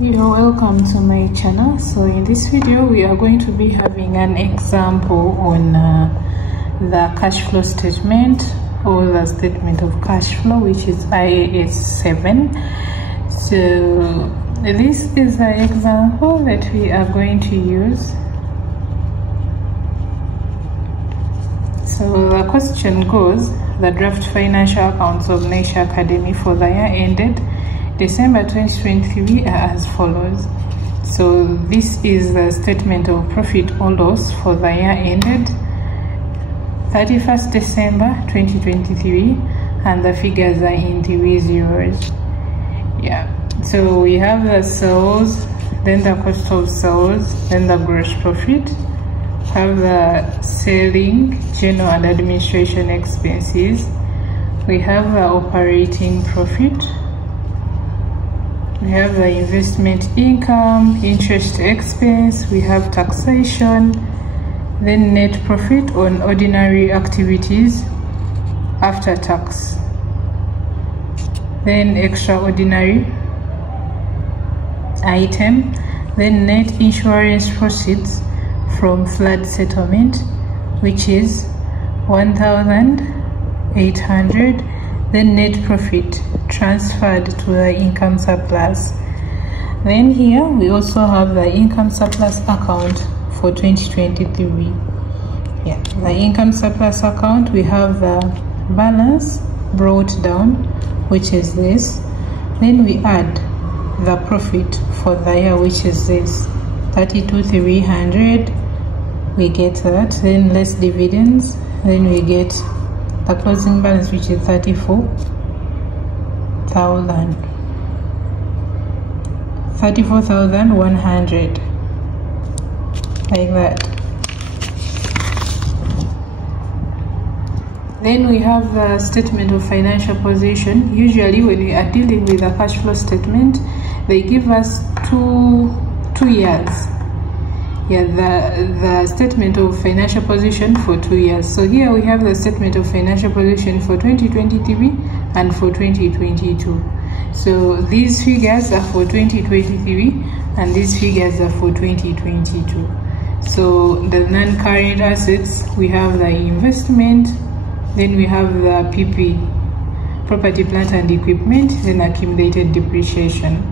You're welcome to my channel. So in this video we are going to be having an example on the cash flow statement or the statement of cash flow, which is IAS 7. So this is the example that we are going to use. So the question goes, the draft financial accounts of Nature Academy for the year ended December 2023 are as follows. So this is the statement of profit or loss for the year ended 31st December 2023, and the figures are in 3 zeros. Yeah, so we have the sales, then the cost of sales, then the gross profit, have the selling, general and administration expenses, we have the operating profit, we have the investment income, interest expense, we have taxation, then net profit on ordinary activities after tax, then extraordinary item, then net insurance proceeds from flood settlement, which is 1,800, then net profit transferred to the income surplus. Then here we also have the income surplus account for 2023. Yeah, the income surplus account, we have the balance brought down, which is this, then we add the profit for the year, which is this 32,300. we get that, then less dividends, then we get the closing balance, which is 34,100, like that. Then we have the statement of financial position. Usually when we are dealing with a cash flow statement, they give us two years. Yeah, the statement of financial position for 2 years. So here we have the statement of financial position for 2023 and for 2022. So these figures are for 2023 and these figures are for 2022. So the non-current assets, we have the investment, then we have the PP, property, plant and equipment, then accumulated depreciation.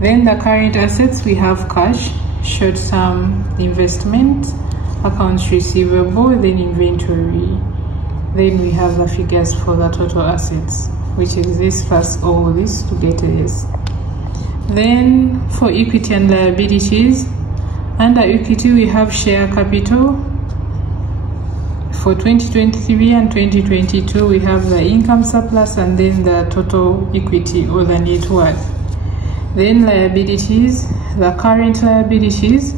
Then the current assets, we have cash, short-term investment, accounts receivable, then inventory. Then we have the figures for the total assets, which is this plus all this to get this. Then for equity and liabilities, under equity we have share capital. For 2023 and 2022 we have the income surplus and then the total equity or the net worth. Then liabilities, the current liabilities,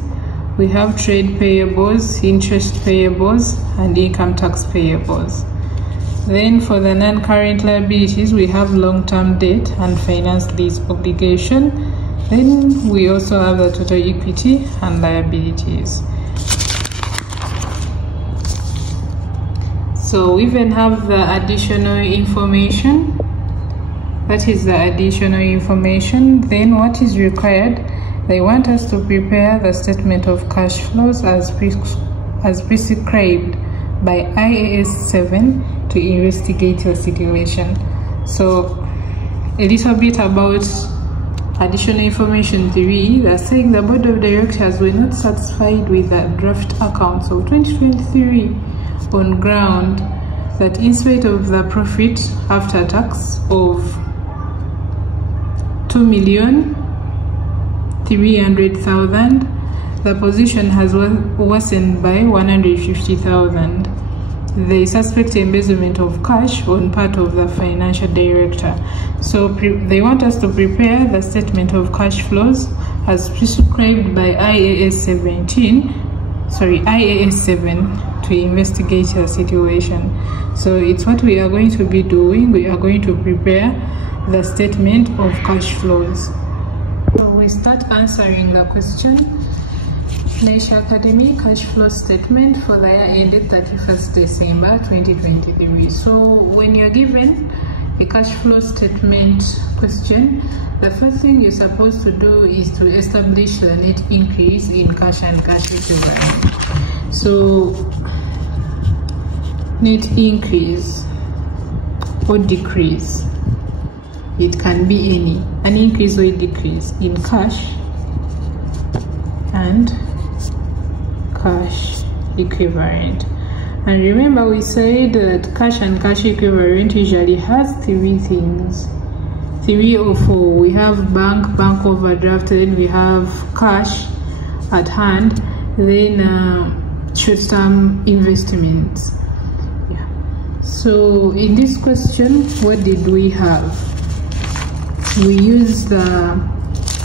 we have trade payables, interest payables, and income tax payables. Then for the non-current liabilities, we have long-term debt and finance lease obligation. Then we also have the total equity and liabilities. So we even have the additional information. That is the additional information. Then what is required? They want us to prepare the statement of cash flows as prescribed by IAS 7 to investigate your situation. So a little bit about additional information 3. They're saying the board of directors were not satisfied with the draft accounts of 2023 on ground that in spite of the profit after tax of 2,300,000, the position has worsened by 150,000. They suspect embezzlement of cash on part of the financial director. So they want us to prepare the statement of cash flows as prescribed by IAS 7 to investigate your situation. So it's what we are going to be doing. We are going to prepare the statement of cash flows. So we start answering the question. Nature Academy cash flow statement for the year ended 31st December 2023. So when you're given a cash flow statement question, the first thing you're supposed to do is to establish the net increase in cash and cash equivalent. So net increase or decrease, it can be an increase or a decrease in cash and cash equivalent. And remember, we said that cash and cash equivalent usually has three things, 3 or 4. We have bank overdraft, then we have cash at hand, then short-term investments. Yeah. So in this question, what did we have? We used the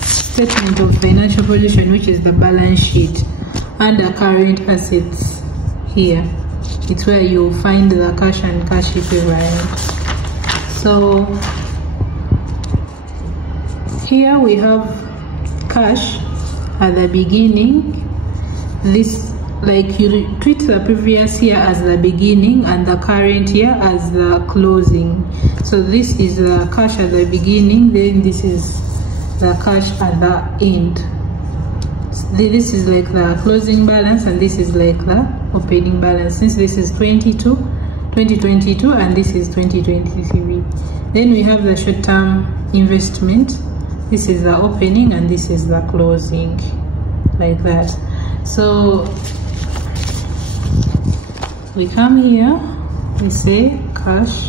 statement of financial position, which is the balance sheet, under current assets. Here it's where you'll find the cash and cash equivalent. So here we have cash at the beginning. This, like, you treat the previous year as the beginning and the current year as the closing. So this is the cash at the beginning, then this is the cash at the end. This is like the closing balance and this is like the opening balance, since this is 2022 and this is 2023. Then we have the short-term investment. This is the opening and this is the closing, like that. So we come here, we say cash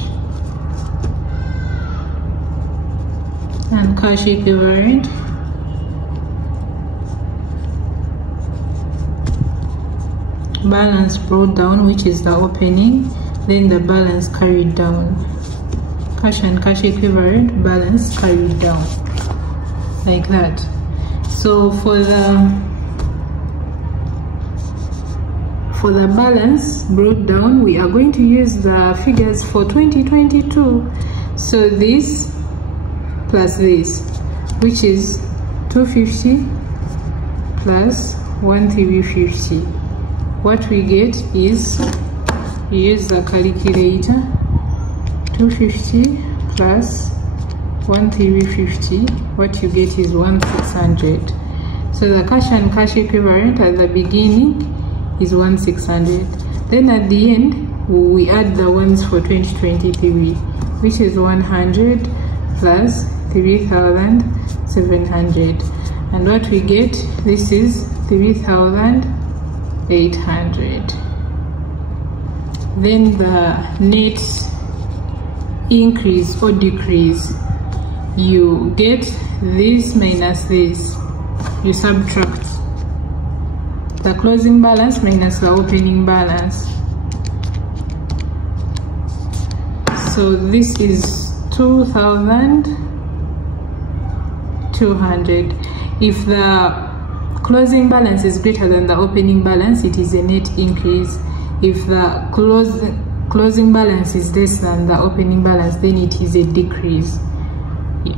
and cash equivalent, balance brought down, which is the opening, then the balance carried down. Cash and cash equivalent, balance carried down, like that. So for the balance brought down, we are going to use the figures for 2022. So this plus this, which is 250 plus 1350. What we get is, use the calculator, 250 plus 1350, what you get is 1600. So the cash and cash equivalent at the beginning is 1600. Then at the end, we add the ones for 2023, which is 100 plus 3700. And what we get, this is 3800. Then the net increase or decrease, you get this minus this, you subtract the closing balance minus the opening balance. So this is 2200. If the closing balance is greater than the opening balance, it is a net increase. If the closing balance is less than the opening balance, then it is a decrease. Yeah.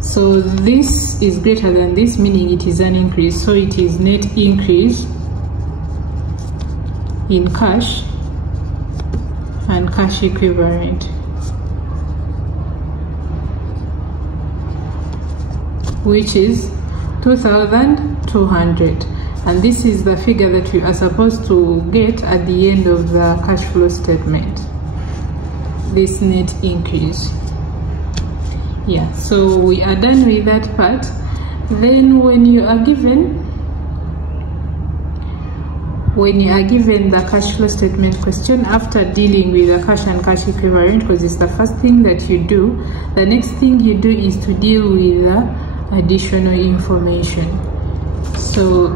So this is greater than this, meaning it is an increase. So it is net increase in cash and cash equivalent, which is 2200. And this is the figure that you are supposed to get at the end of the cash flow statement, this net increase. Yeah, so we are done with that part. Then when you are given the cash flow statement question, after dealing with the cash and cash equivalent, because it's the first thing that you do, the next thing you do is to deal with the additional information. So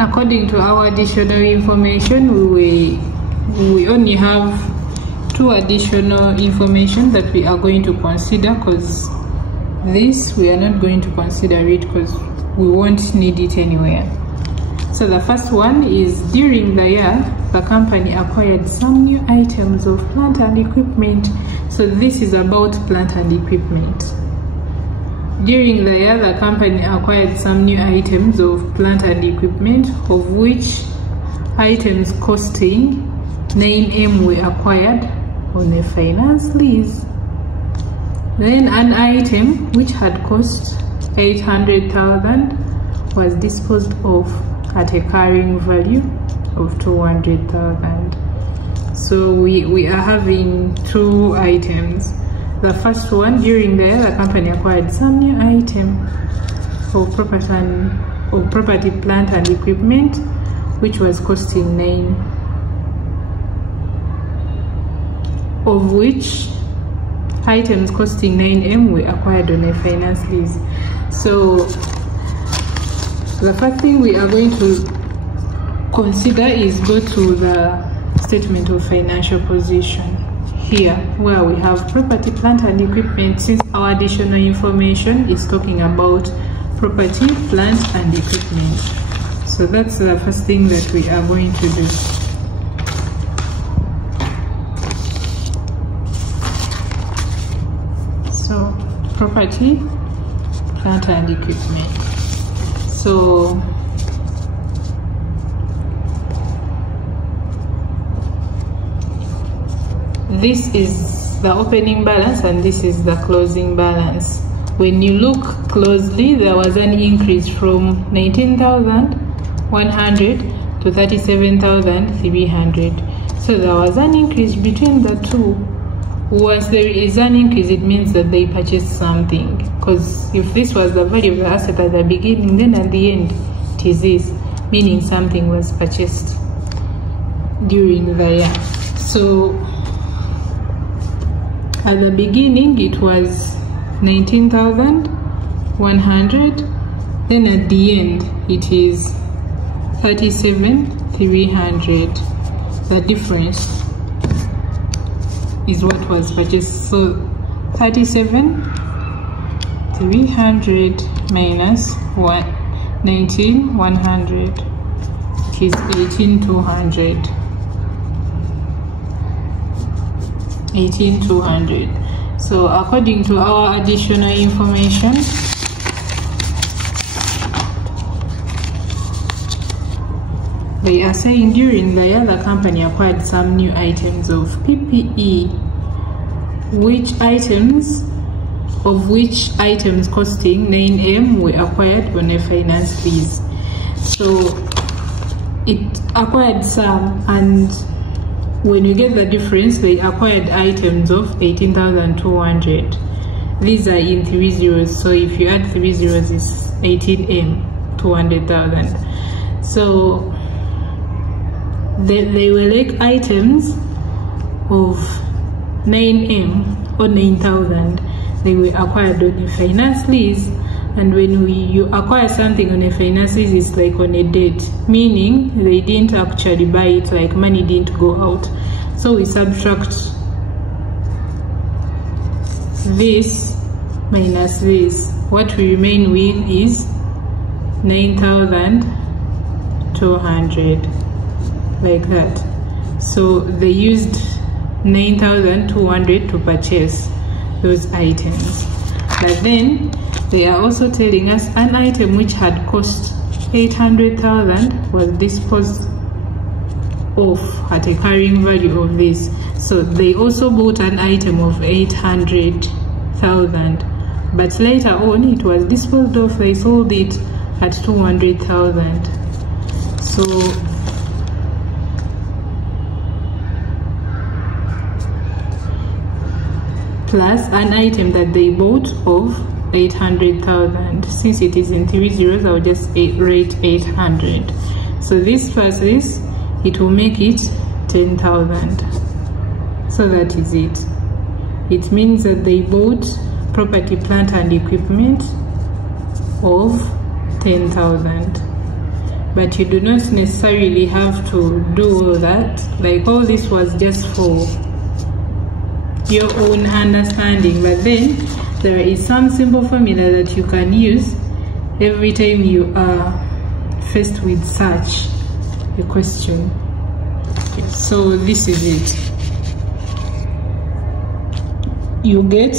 according to our additional information, we only have 2 additional information that we are going to consider, because this we are not going to consider it because we won't need it anywhere. So the first one is, during the year the company acquired some new items of plant and equipment. So this is about plant and equipment. During the year, the company acquired some new items of plant and equipment, of which items costing 9M were acquired on a finance lease. Then an item which had cost 800,000 was disposed of at a carrying value of 200,000. So we are having two items. The first one, during the year, the company acquired some new item for property, plant and equipment, which was costing 9, of which items costing 9M were acquired on a finance lease. So the first thing we are going to consider is go to the statement of financial position. Here, where we have property, plant and equipment, since our additional information is talking about property, plant and equipment. So that's the first thing that we are going to do. So property, plant and equipment. So this is the opening balance and this is the closing balance. When you look closely, there was an increase from 19,100 to 37,300. So there was an increase between the two. Once there is an increase, it means that they purchased something. Because if this was the value of the asset at the beginning, then at the end it is this, meaning something was purchased during the year. So at the beginning it was 19,100, then at the end it is 37,300. The difference is what was purchased. So 37,300 minus 19,100 is 18,200. 18,200. So according to our additional information, they are saying during the year the company acquired some new items of PPE, of which items costing 9M were acquired on a finance lease. So it acquired some, and when you get the difference, they acquired items of 18,200. These are in 3 zeros, so if you add 3 zeros, it's 18M, 200,000. So they were like items of 9M or 9,000. They were acquired on a finance lease, and when you acquire something on a finance lease, it's like on a debt, meaning they didn't actually buy it, like money didn't go out. So we subtract this minus this. What we remain with is 9,200, like that. So they used 9,200 to purchase those items. But then they are also telling us an item which had cost 800,000 was disposed of at a carrying value of this. So they also bought an item of 800,000, but later on it was disposed of. They sold it at 200,000. So plus an item that they bought of 800,000. Since it is in 3 zeros, I'll just rate 800. So this plus this, it will make it 10,000. So that is it. It means that they bought property, plant and equipment of 10,000. But you do not necessarily have to do all that. Like, all this was just for your own understanding, but then there is some simple formula that you can use every time you are faced with such a question. Okay, so this is it. You get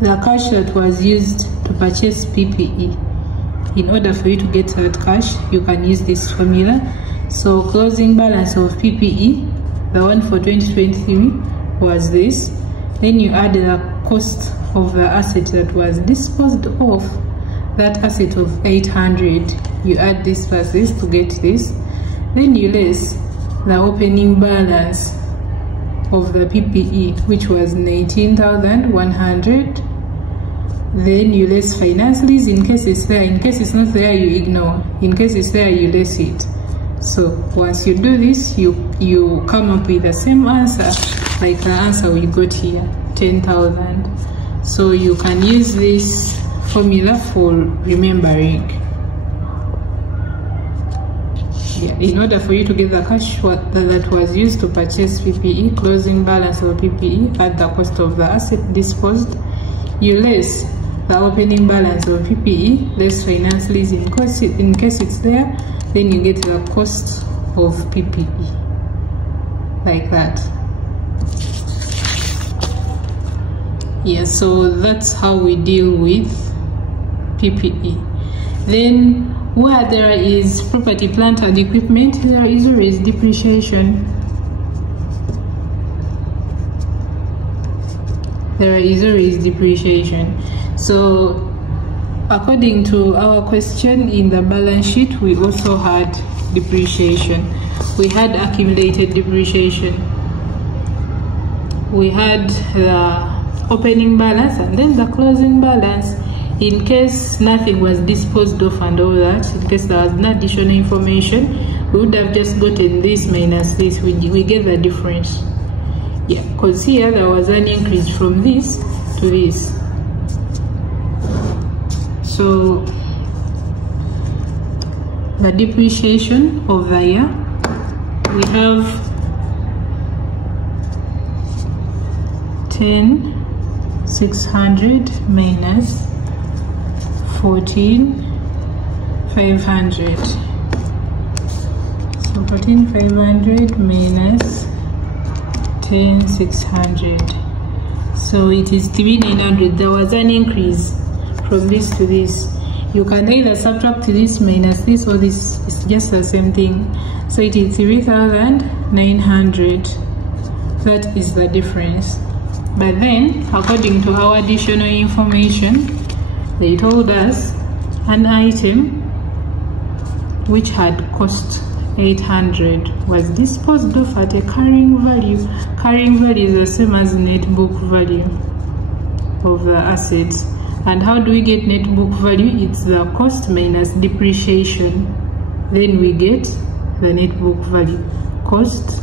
the cash that was used to purchase PPE. In order for you to get that cash, you can use this formula. So closing balance of PPE, the one for 2023 was this. Then you add the cost of the asset that was disposed of, that asset of 800. You add this plus this to get this. Then you less the opening balance of the PPE, which was 19,100. Then you less finance lease in case it's there. In case it's not there, you ignore. In case it's there, you less it. So once you do this, you come up with the same answer like the answer we got here, 10,000. So you can use this formula for remembering. Yeah, in order for you to get the cash that was used to purchase PPE, closing balance of PPE at the cost of the asset disposed, you less the opening balance of PPE, less finance lease in case it's there, then you get the cost of PPE, like that. Yeah, so that's how we deal with PPE. Then where there is property, plant and equipment, there is always depreciation. There is always depreciation. So according to our question in the balance sheet, we also had depreciation. We had accumulated depreciation. We had the opening balance and then the closing balance. In case nothing was disposed of and all that, in case there was no additional information, we would have just gotten this minus this. We get the difference. Yeah, because here there was an increase from this to this. So the depreciation of the year, we have 10,600 minus 14,500. So 14,500 minus 10,600. So it is 3,900. There was an increase from this to this. You can either subtract this minus this, or this is just the same thing. So it is 3,900. That is the difference. But then, according to our additional information, they told us an item which had cost 800 was disposed of at a carrying value. Carrying value is the same as net book value of the assets. And how do we get net book value? It's the cost minus depreciation. Then we get the net book value. Cost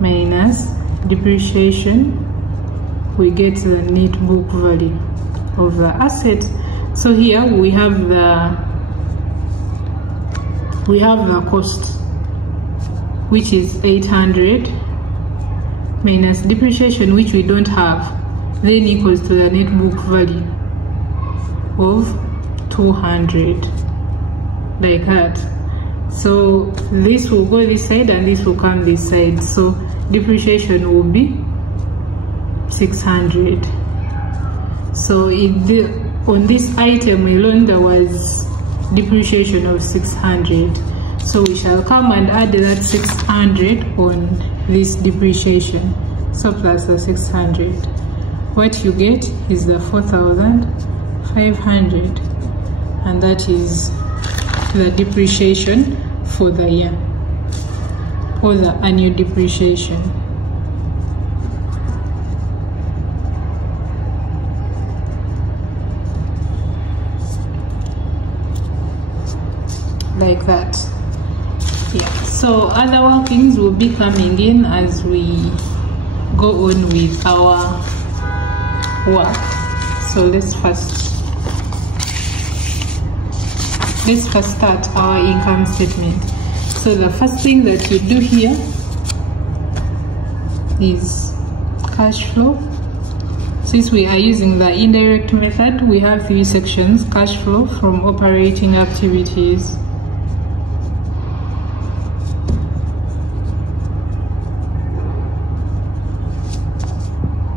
minus depreciation, we get the net book value of the asset. So here we have the cost, which is 800 minus depreciation, which we don't have, then equals to the net book value of 200, like that. So this will go this side and this will come this side. So depreciation will be 600. So on this item alone there was depreciation of 600. So we shall come and add that 600 on this depreciation. So plus the 600. What you get is the 4,500, and that is the depreciation for the year, or the annual depreciation. Like that. Yeah, so other workings will be coming in as we go on with our work. So let's first start our income statement. So the first thing that you do here is cash flow. Since we are using the indirect method, we have 3 sections: cash flow from operating activities,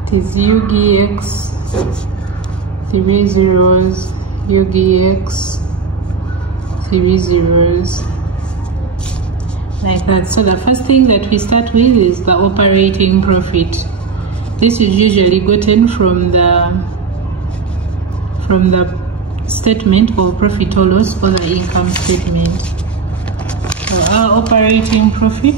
it is UGX 3 zeros, UGX, 3 zeros, like that. So the first thing that we start with is the operating profit. This is usually gotten from the statement of profit or loss or the income statement. So our operating profit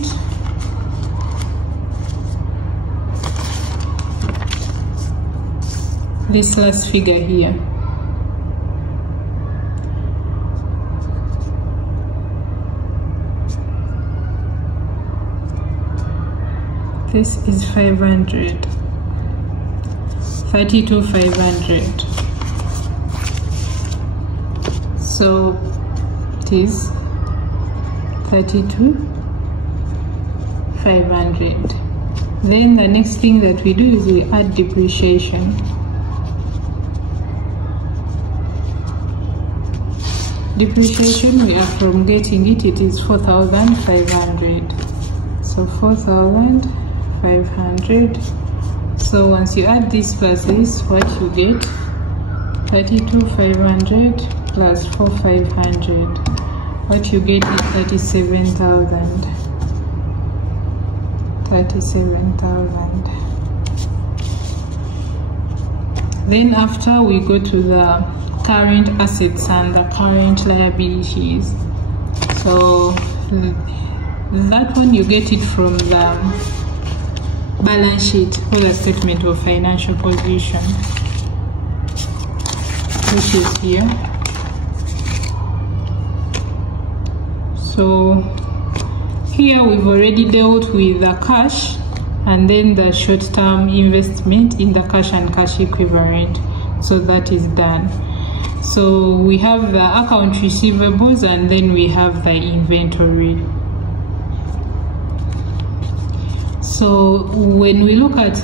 this last figure here. This is 500, 32,500. So it is 32,500. Then the next thing that we do is we add depreciation. Depreciation, we are from getting it, it is 4,500. So 4,500. So once you add this plus this, what you get? 32,500 plus 4,500. What you get is 37,000. 37,000. Then after we go to the current assets and the current liabilities. So that one you get it from the balance sheet or the statement of financial position, which is here. So here we've already dealt with the cash and then the short-term investment in the cash and cash equivalent. So that is done. So we have the account receivables and then we have the inventory. So when we look at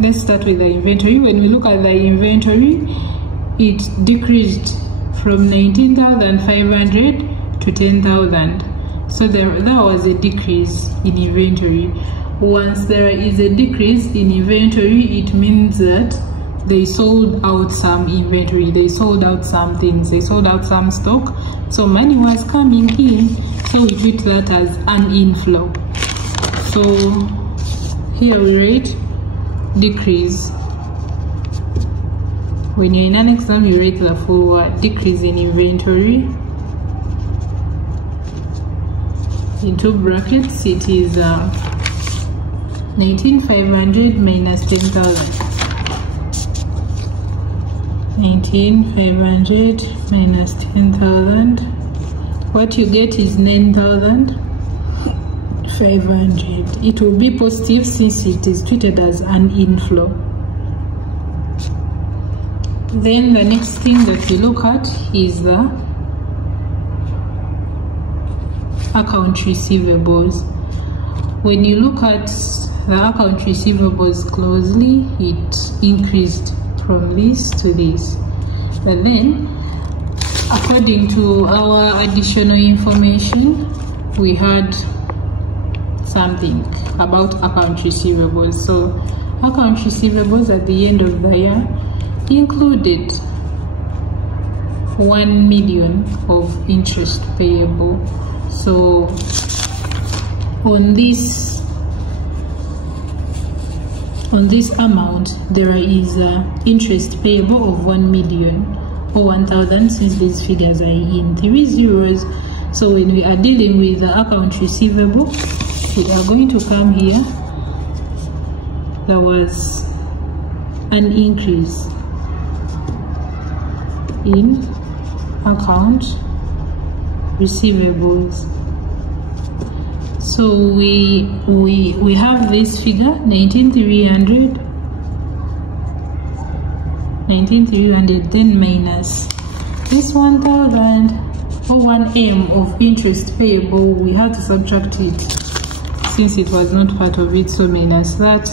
let's start with the inventory. When we look at the inventory, it decreased from 19,500 to 10,000. So there was a decrease in inventory. Once there is a decrease in inventory, it means that they sold out some inventory, they sold out some things, they sold out some stock. So money was coming in, so we treat that as an inflow. So here we rate decrease. When you're in an exam, you rate the full word, decrease in inventory. In two brackets, it is 19,500 minus 10,000. 19,500 minus 10,000. What you get is 9,500. It will be positive since it is treated as an inflow. Then the next thing that we look at is the account receivables. When you look at the account receivables closely, it increased from this to this. But then, according to our additional information, we had something about account receivables. So account receivables at the end of the year included 1 million of interest payable. So on this amount there is interest payable of 1 million or 1,000, since these figures are in 3 zeros. So when we are dealing with the account receivable, we are going to come here. There was an increase in account receivables. So we have this figure 19,300, then minus this 1,000 or 1M of interest payable. We had to subtract it since it was not part of it, so minus that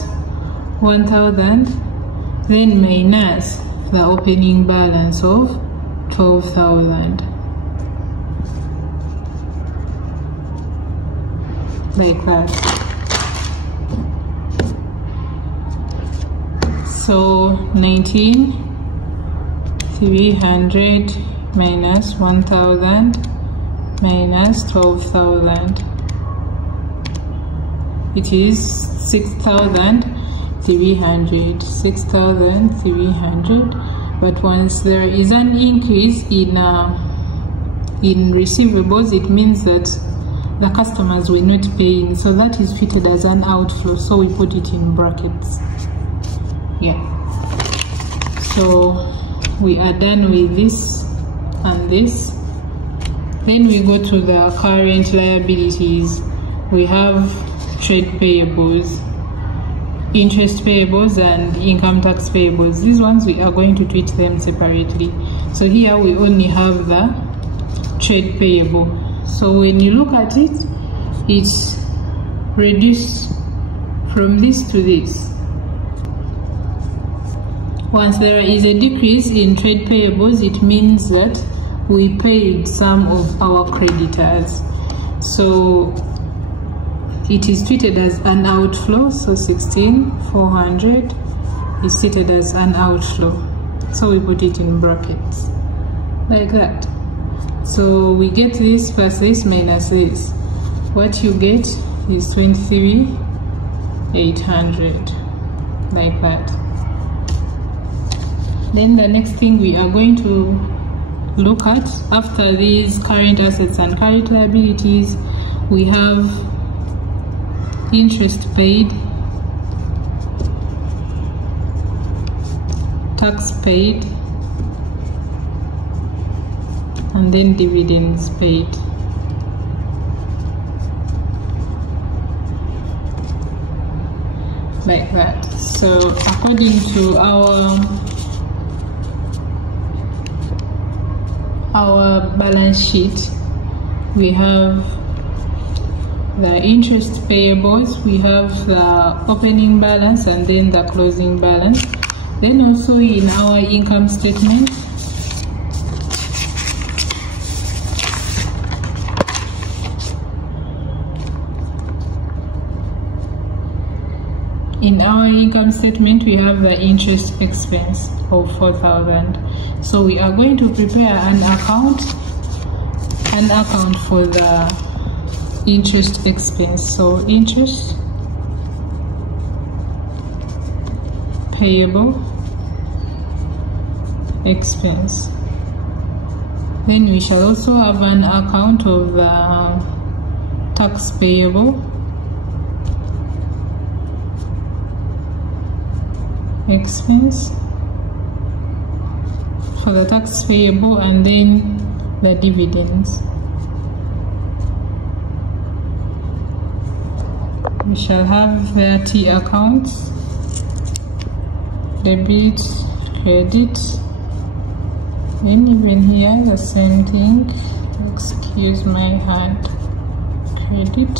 1,000, then minus the opening balance of 12,000. like that. So 19,300 minus 1,000 minus 12,000, it is 6,300. 6,300. But once there is an increase in receivables, it means that the customers were not paying, so that is treated as an outflow, so we put it in brackets. Yeah, so we are done with this and this. Then we go to the current liabilities. We have trade payables, interest payables, and income tax payables. These ones we are going to treat them separately. So here we only have the trade payable. So when you look at it, it's reduced from this to this. Once there is a decrease in trade payables, it means that we paid some of our creditors. So it is treated as an outflow. So 16,400 is treated as an outflow. So we put it in brackets like that. So we get this plus this minus this. What you get is 23,800 like that. Then the next thing we are going to look at after these current assets and current liabilities, we have interest paid, tax paid, and then dividends paid. Like that. So according to our balance sheet, we have the interest payables, we have the opening balance and then the closing balance. Then also in our income statement, we have the interest expense of 4,000. So we are going to prepare an account for the interest expense. So interest payable expense. Then we shall also have an account of the tax payable expense for the tax payable, and then the dividends. We shall have VAT accounts, debit, credit, and even here the same thing. Excuse my hand. Credit,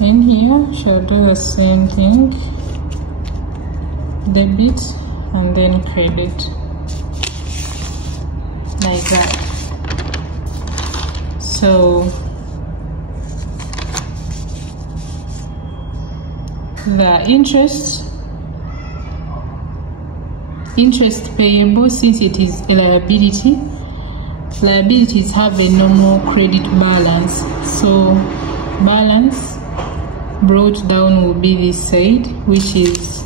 and here shall do the same thing. Debit and then credit like that. So the interest payable, since it is a liability, liabilities have a normal credit balance. So balance brought down will be this side, which is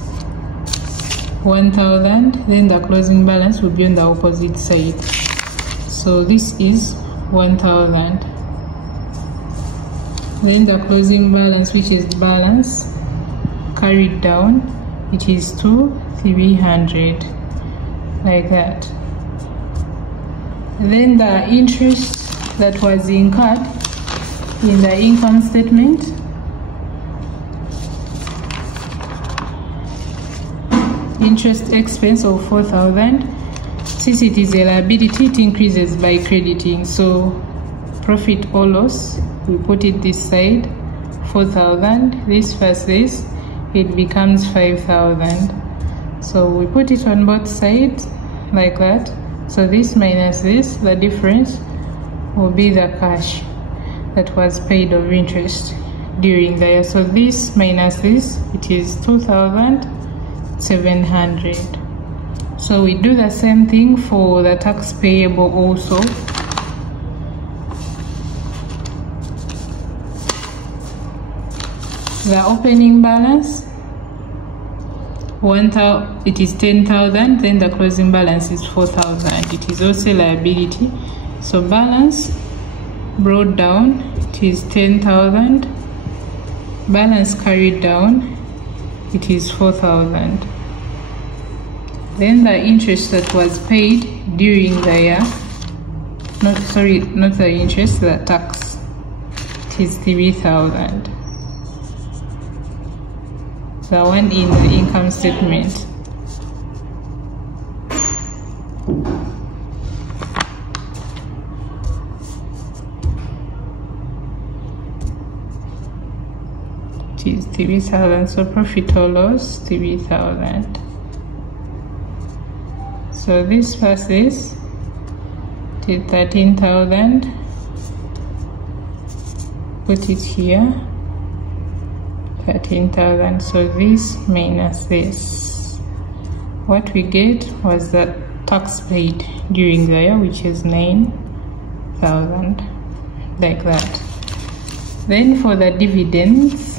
1,000, then the closing balance will be on the opposite side. So this is 1,000. Then the closing balance, which is balance carried down, it is 2,300 like that. Then the interest that was incurred in the income statement, interest expense of 4,000. Since it is a liability, it increases by crediting. So profit or loss, we put it this side, 4,000. This plus this, it becomes 5,000. So we put it on both sides like that. So this minus this, the difference will be the cash. that was paid of interest during the year. So this minus this, it is 2,700. So we do the same thing for the tax payable also. The opening balance, it is 10,000, then the closing balance is 4,000. It is also liability. So balance brought down, it is 10,000. Balance carried down, it is 4,000. Then the interest that was paid during the year, not the interest, the tax, it is 3,000. The one in the income statement. It is 3,000. So profit or loss, 3,000. So this passes to 13,000. Put it here. 13,000. So this minus this, what we get was the tax paid during the year, which is 9,000, like that. Then for the dividends,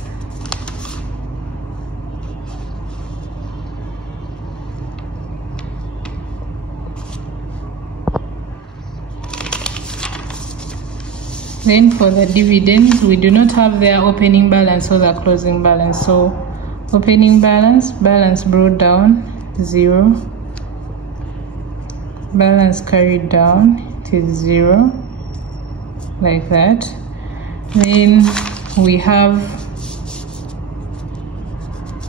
we do not have their opening balance or the closing balance. So opening balance brought down 0, balance carried down, it is 0, like that. Then we have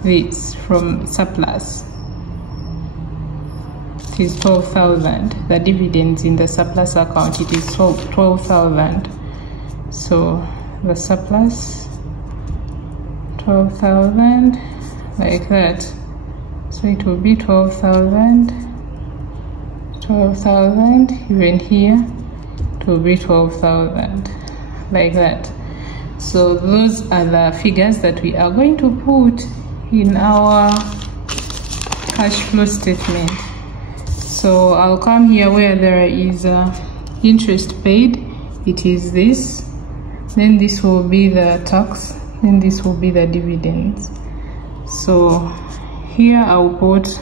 this from surplus, it is 12,000. The dividends in the surplus account, it is 12,000. So the surplus, 12,000, like that. So it will be 12,000, 12,000, even here it will be 12,000, like that. So those are the figures that we are going to put in our cash flow statement. So I'll come here where there is interest paid, it is this. Then this will be the tax, then this will be the dividends. So here I'll put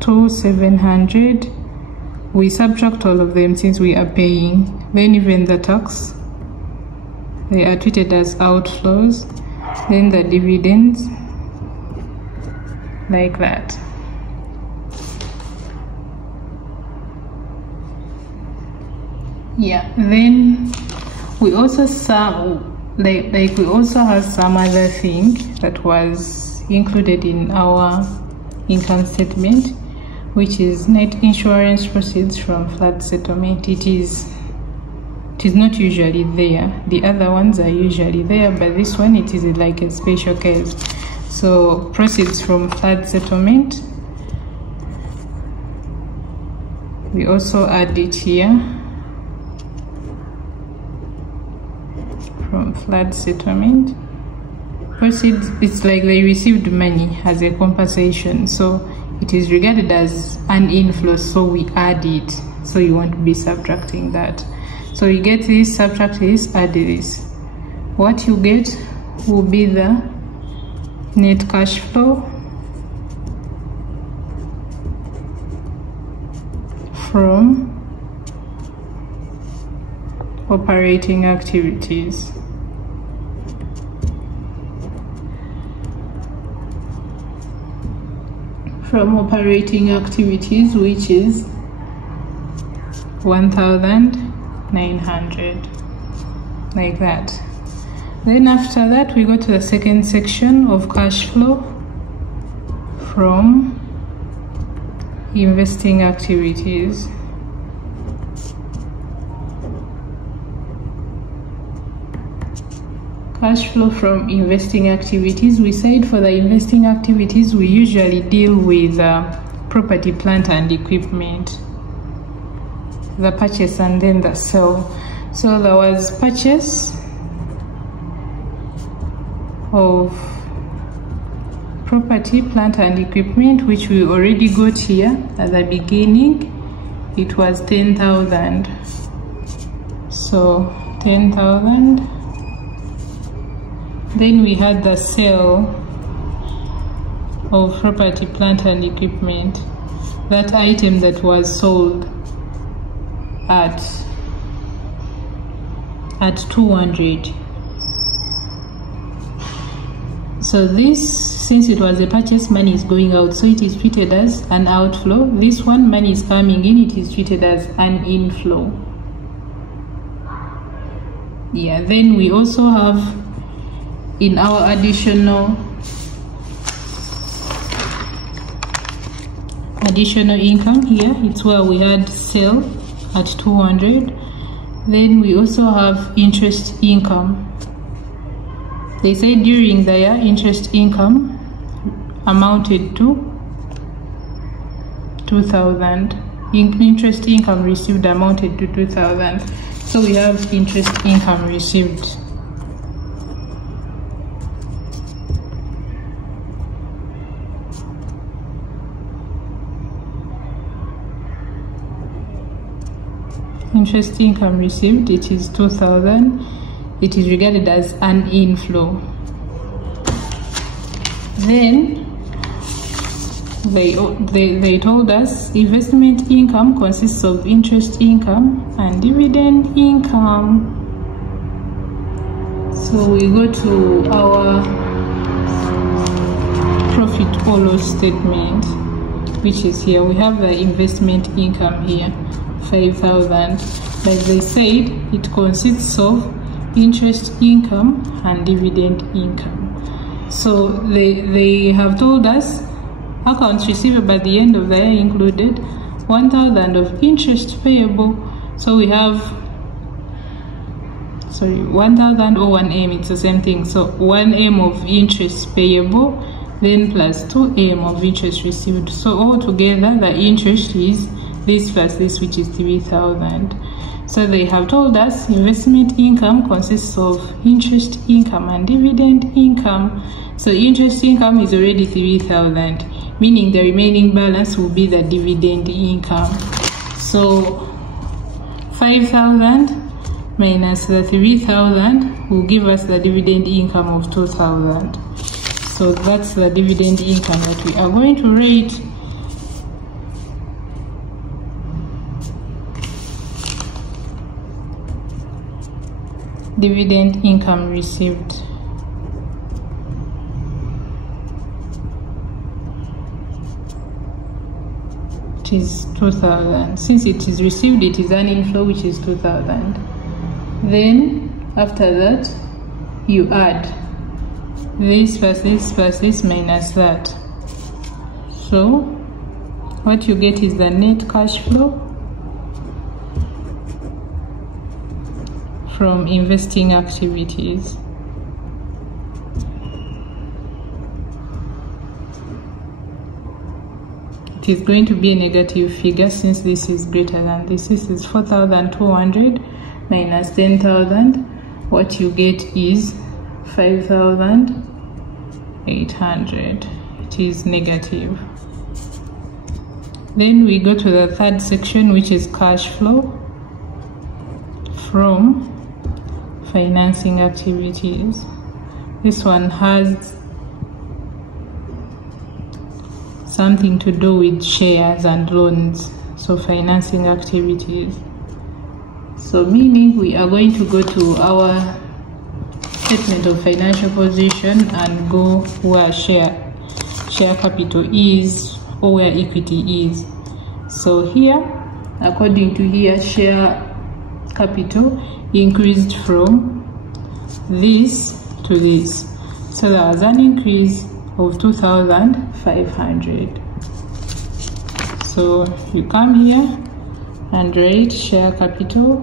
2,700. We subtract all of them since we are paying. Then even the tax, they are treated as outflows. Then the dividends, like that. Yeah, then we also we also have some other thing that was included in our income statement, which is net insurance proceeds from flood settlement. It is not usually there. The other ones are usually there, but this one, it is like a special case. So proceeds from flood settlement, we also add it here. From flood settlement proceeds, it's like they received money as a compensation, so it is regarded as an inflow, so we add it, so you won't be subtracting that. So you get this, subtract this, add this. What you get will be the net cash flow from operating activities. From operating activities, which is 1,900, like that. Then after that, we go to the second section of cash flow from investing activities. Cash flow from investing activities. We said for the investing activities, we usually deal with property, plant and equipment, the purchase and then the sale. So there was purchase of property, plant and equipment, which we already got here at the beginning. It was 10,000. So 10,000. Then we had the sale of property, plant and equipment, that item that was sold at 200. So this, since it was a purchase, money is going out, so it is treated as an outflow. This one, money is coming in, it is treated as an inflow. Yeah, then we also have in our additional income here, it's where we had sale at 200. Then we also have interest income. They say during the year, interest income amounted to 2,000. Interest income received amounted to 2,000. So we have interest income received. Interest income received, it is 2,000. It is regarded as an inflow. Then they told us investment income consists of interest income and dividend income. So we go to our profit or loss statement, which is here. We have the investment income here, 5,000. Like they said, it consists of interest income and dividend income. So they have told us accounts receivable at the end of the year included 1,000 of interest payable. So we have 1,000 or 1M, it's the same thing. So 1M of interest payable, then plus 2M of interest received. So altogether the interest is this plus this, which is 3,000. So they have told us investment income consists of interest income and dividend income. So interest income is already 3,000, meaning the remaining balance will be the dividend income. So 5,000 minus the 3,000 will give us the dividend income of 2,000. So that's the dividend income that we are going to rate. Dividend income received. It is 2,000. Since it is received, it is an inflow, which is 2,000. Then after that, you add this plus this plus this minus that. So what you get is the net cash flow from investing activities. It is going to be a negative figure since this is greater than this. This is 4,200 minus 10,000. What you get is 5,800. It is negative. Then we go to the third section, which is cash flow from financing activities. This one has something to do with shares and loans, so financing activities. So meaning we are going to go to our statement of financial position and go where share capital is or where equity is. So here, according to here, share capital increased from this to this. So there was an increase of 2,500. So you come here and write share capital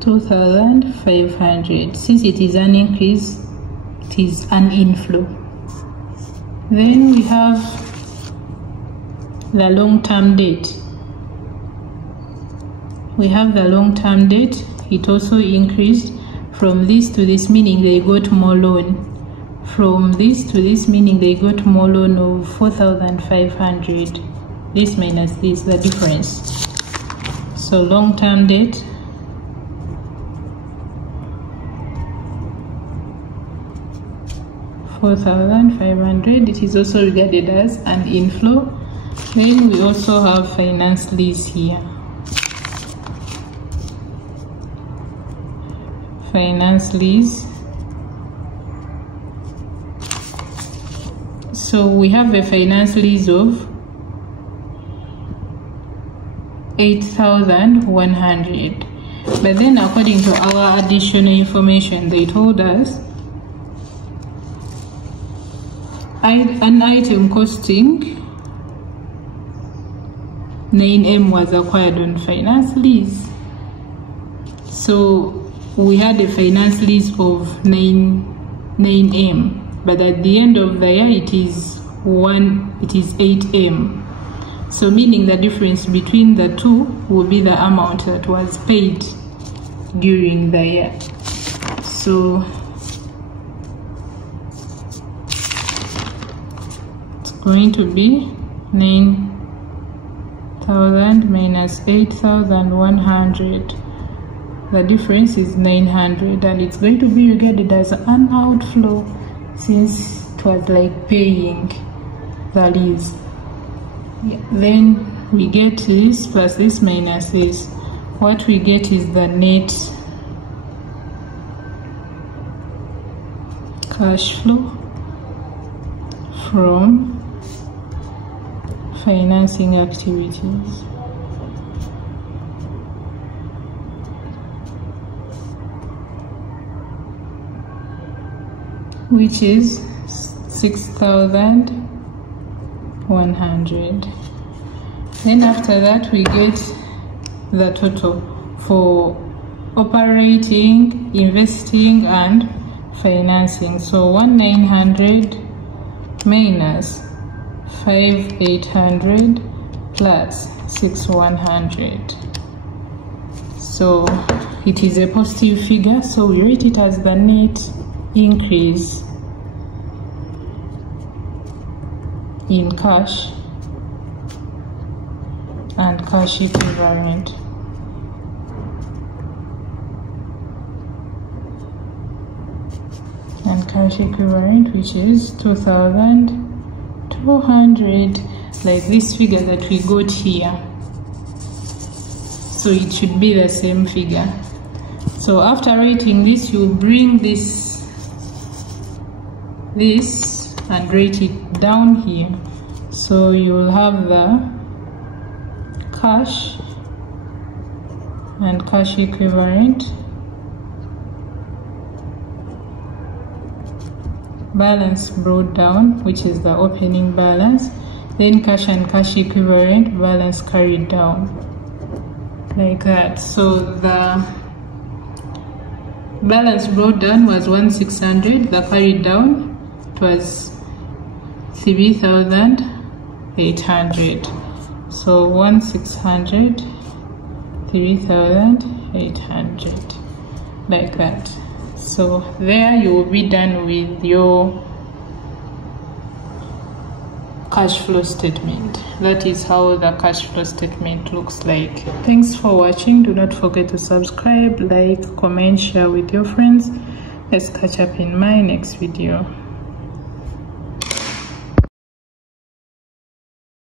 2,500. Since it is an increase, it is an inflow. Then we have the long-term debt. we have the long-term debt. It also increased from this to this, meaning they got more loan. From this to this, meaning they got more loan of 4,500. This minus this, the difference. So long-term debt, $4,500. It is also regarded as an inflow. Then we also have finance lease here. Finance lease. So we have a finance lease of 8,100. But then according to our additional information, they told us an item costing 9M was acquired on finance lease. So we had a finance lease of 9M, but at the end of the year it is 8M. So meaning the difference between the two will be the amount that was paid during the year. So it's going to be 9,000 minus 8,100. The difference is 900, and it's going to be regarded as an outflow since it was like paying the lease. Yeah. Then we get this plus this minus this. What we get is the net cash flow from financing activities. Which is 6,100. Then after that we get the total for operating, investing and financing. So 1,900 minus 5,800 plus 6,100. So it is a positive figure, so we rate it as the net increase in cash and cash equivalent. And cash equivalent, which is 2,200, like this figure that we got here. So it should be the same figure. So after writing this, you bring this and write it down here. So you will have the cash and cash equivalent, balance brought down, which is the opening balance, then cash and cash equivalent, balance carried down, like that. So the balance brought down was 1,600, the carried down was 3,800. So 1,600, 3,800, like that. So there you will be done with your cash flow statement. That is how the cash flow statement looks like. Thanks for watching. Do not forget to subscribe, like, comment, share with your friends. Let's catch up in my next video.